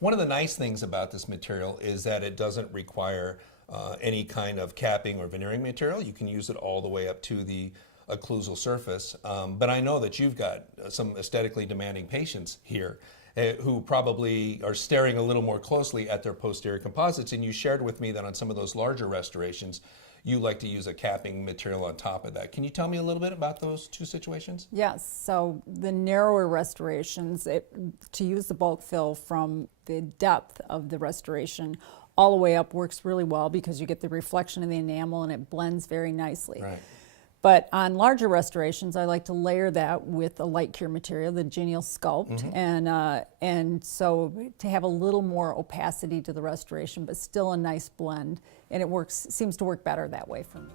One of the nice things about this material is that it doesn't require any kind of capping or veneering material. You can use it all the way up to the occlusal surface. But I know that you've got some aesthetically demanding patients here who probably are staring a little more closely at their posterior composites. And you shared with me that on some of those larger restorations, you like to use a capping material on top of that. Can you tell me a little bit about those two situations? Yes, so the narrower restorations, to use the bulk fill from the depth of the restoration all the way up works really well because you get the reflection of the enamel and it blends very nicely. Right. But on larger restorations, I like to layer that with a light cure material, the G-aenial Sculpt, and so to have a little more opacity to the restoration, but still a nice blend, and it seems to work better that way for me.